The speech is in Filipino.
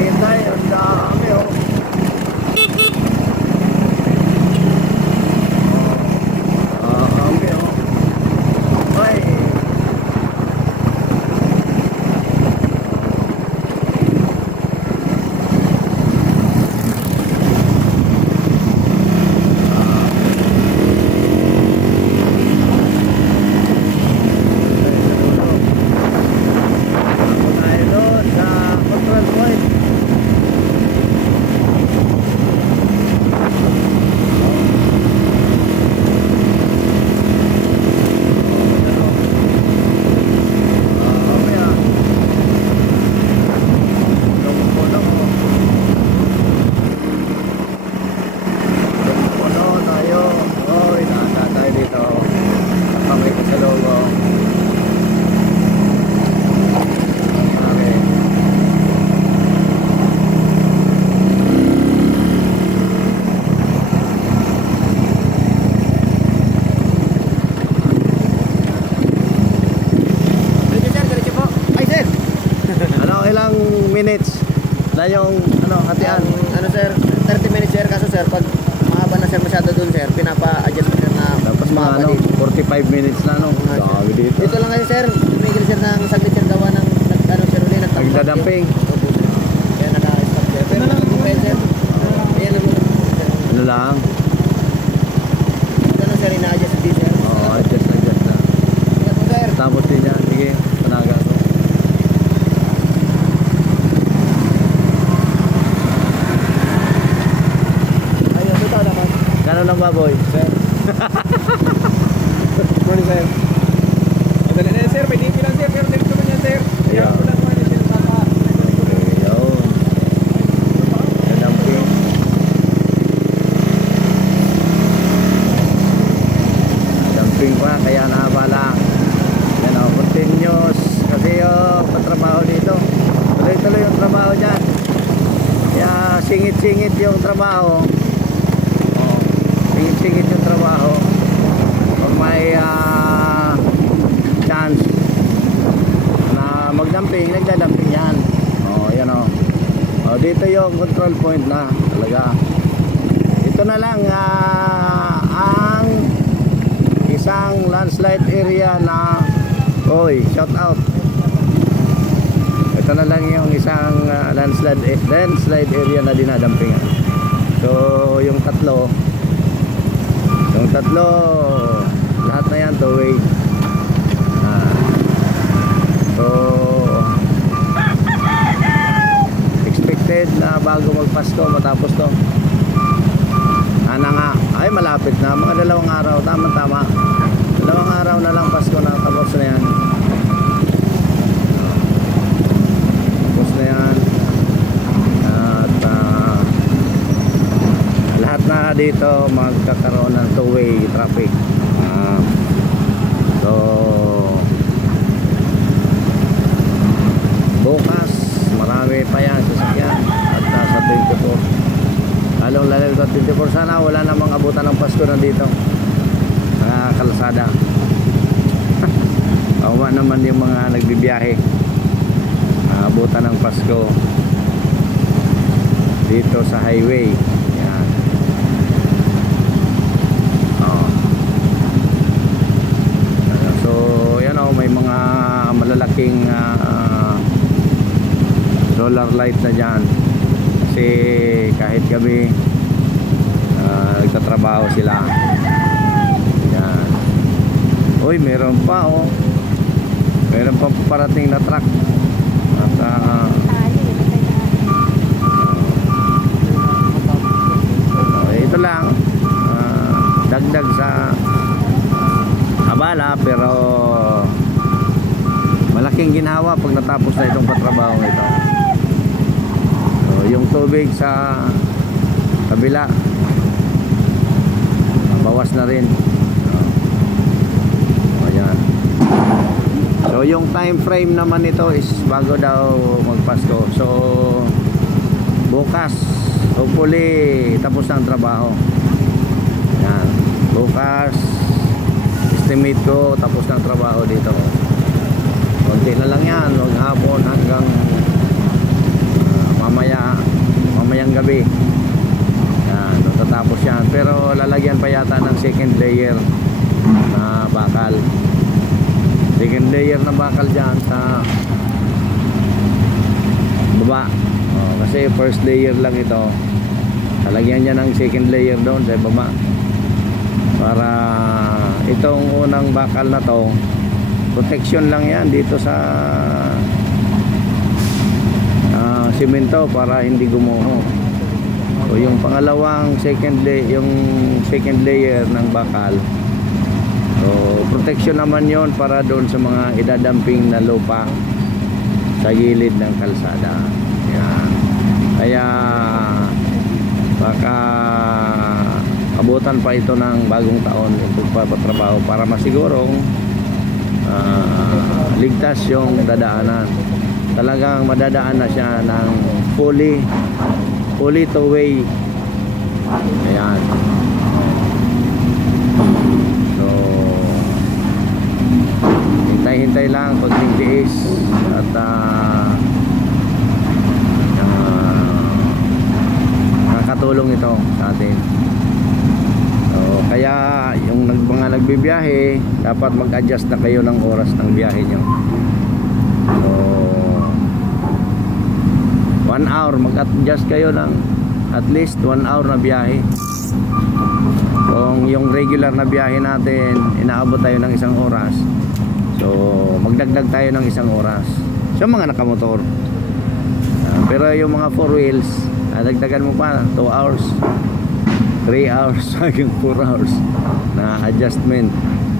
naghihintay. Ang dami oh. Minutes na yung hatian. Sir, 30 minutes sir, kaso sir pag mahaba na sir masyado dun sir, pinapa-adjust ko sir na tapos mga 45 minutes na Dami dito. Dito lang kayo sir, tumigil sir ng saglit sir gawa ng sir ulit nagdadamping. Kaya naka-stop sir. Pero naka-compel sir. Ayan lang muna sir. Ano lang? Ito na sir, ina-adjust din sir. Oo, adjust na. Ayan po sir. Tapos din yan, sige, panaga ko. Kano lang baboy? Sir. Good morning, sir. Madali na yan, sir. May DP lang, sir. Pero dito naman yan, sir. Kaya ako lang naman yan, sir. Ayun. Damping. Damping pa, kaya naabala. Yan o, continuous. Kasi patrabaho dito. Tuloy-tuloy yung trabaho dyan. Kaya singit-singit yung trabaho. Singit yung trabaho. Kung may chance na magdamping, nagdadamping yan. Yan dito yung control point na talaga. Ito na lang ang isang landslide area na shout out. Ito na lang yung isang landslide area na dinadampingan. So yung tatlo, lahat na yan two-way. So expected na bago magpasko matapos to. Nga, ay malapit na, mga 2 araw, tama 2 araw na lang Pasko na, tapos na yan. Tapos na yan. At lahat na dito magkakaroon ng two-way traffic. So bukas marami pa yan sasakyan at nasa 24, lalong sa 24. Sana wala namang abutan ng Pasko na dito sa kalsada. Awa naman yung mga nagbibiyahe, abutan ng Pasko dito sa highway. Yan. So yan may mga malalaking solar light na dyan, kasi kahit kami nagtatrabaho sila. Yan. Uy, meron pa meron pa parating na truck at ito lang dagdag sa abala, pero malaking ginhawa pag natapos na itong patrabaho ito. So, yung tubig sa kabila bawas na rin. Ayan. So yung time frame naman ito is bago daw magpasko. So bukas hopefully tapos na ang trabaho. Ayan. Bukas estimate ko tapos na ang trabaho dito. Konti na lang yan, hapon hanggang mamayang gabi. Yan, tatapos yan. Pero lalagyan pa yata ng second layer na bakal. Second layer na bakal dyan sa baba. Kasi first layer lang ito. Lalagyan niya ng second layer doon sa baba. Para itong unang bakal na to, protection lang yan dito sa simento para hindi gumuho. So yung pangalawang second layer ng bakal, so protection naman yon para doon sa mga idadamping na lupa sa gilid ng kalsada. Yan. Kaya baka abutan pa ito ng bagong taon yung pagpapatrabaho para masigurong ligtas yung dadaanan. Talagang madadaan na siya ng fully two-way. Ayan. So hintay-hintay lang, pagtigtiis at nakakatulong ito sa atin. So kaya yung mga nagbibiyahe, dapat mag-adjust na kayo ng oras ng biyahe nyo. So 1 hour, mag-adjust kayo ng at least 1 hour na biyahe. Kung yung regular na biyahe natin inaabot tayo ng 1 oras, so magdagdag tayo ng 1 oras sa mga nakamotor. Pero yung mga 4 wheels, dagdagan mo pa 2 hours, 3 hours hanggang 4 hours na adjustment.